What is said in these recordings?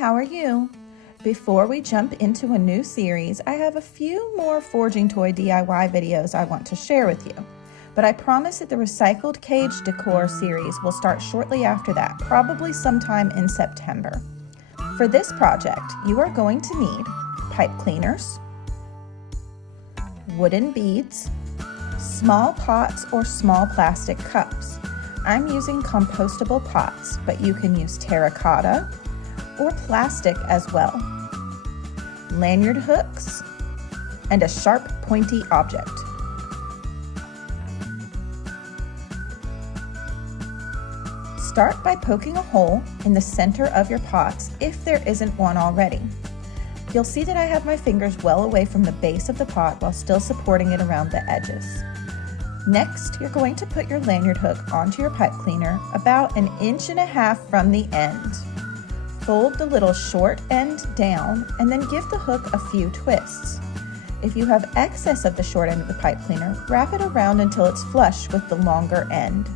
how are you? Before we jump into a new series, I have a few more foraging toy DIY videos I want to share with you. But I promise that the recycled cage decor series will start shortly after that, probably sometime in September. For this project, you are going to need pipe cleaners, wooden beads, small pots or small plastic cups. I'm using compostable pots, but you can use terracotta or plastic as well. Lanyard hooks and a sharp, pointy object. Start by poking a hole in the center of your pots if there isn't one already. You'll see that I have my fingers well away from the base of the pot while still supporting it around the edges. Next, you're going to put your lanyard hook onto your pipe cleaner about 1.5 inches from the end. Fold the little short end down and then give the hook a few twists. If you have excess of the short end of the pipe cleaner, wrap it around until it's flush with the longer end.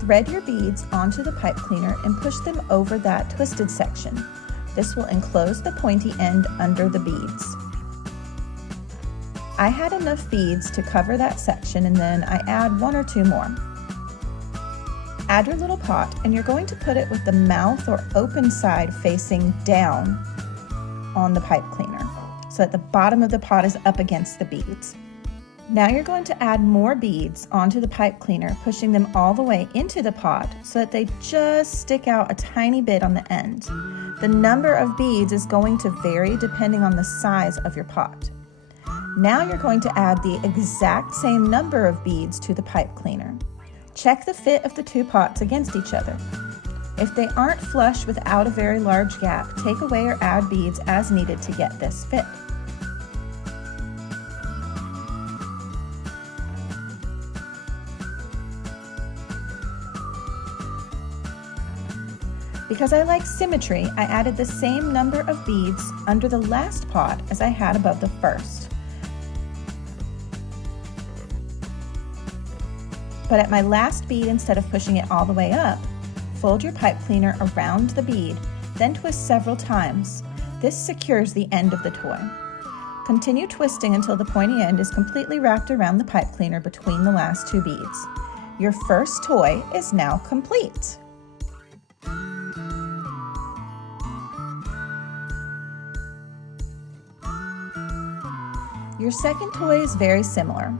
Thread your beads onto the pipe cleaner and push them over that twisted section. This will enclose the pointy end under the beads. I had enough beads to cover that section, and then I add 1 or 2 more. Add your little pot and you're going to put it with the mouth or open side facing down on the pipe cleaner so that the bottom of the pot is up against the beads. Now you're going to add more beads onto the pipe cleaner, pushing them all the way into the pot so that they just stick out a tiny bit on the end. The number of beads is going to vary depending on the size of your pot. Now you're going to add the exact same number of beads to the pipe cleaner. Check the fit of the 2 pots against each other. If they aren't flush without a very large gap, take away or add beads as needed to get this fit. Because I like symmetry, I added the same number of beads under the last pot as I had above the first. But at my last bead, instead of pushing it all the way up, fold your pipe cleaner around the bead, then twist several times. This secures the end of the toy. Continue twisting until the pointy end is completely wrapped around the pipe cleaner between the last 2 beads. Your first toy is now complete. Your second toy is very similar.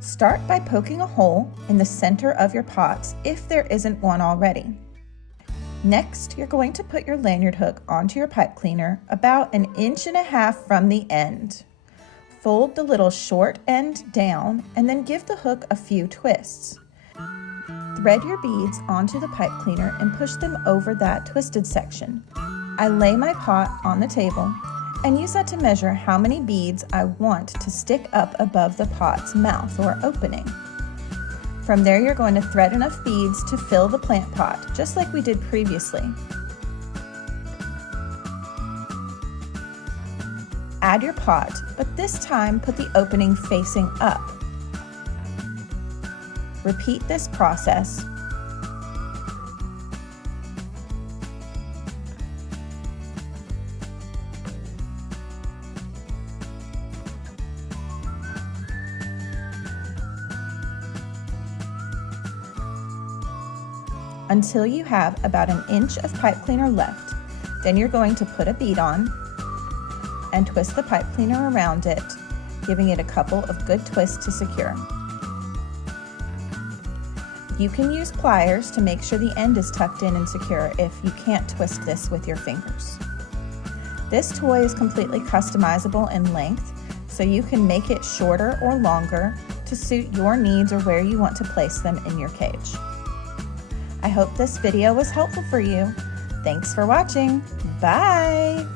Start by poking a hole in the center of your pots if there isn't one already. Next, you're going to put your lanyard hook onto your pipe cleaner about 1.5 inches from the end. Fold the little short end down and then give the hook a few twists. Thread your beads onto the pipe cleaner and push them over that twisted section. I lay my pot on the table and use that to measure how many beads I want to stick up above the pot's mouth or opening. From there, you're going to thread enough beads to fill the plant pot, just like we did previously. Add your pot, but this time put the opening facing up. Repeat this process until you have about 1 inch of pipe cleaner left. Then you're going to put a bead on and twist the pipe cleaner around it, giving it a couple of good twists to secure. You can use pliers to make sure the end is tucked in and secure if you can't twist this with your fingers. This toy is completely customizable in length, so you can make it shorter or longer to suit your needs or where you want to place them in your cage. I hope this video was helpful for you. Thanks for watching. Bye!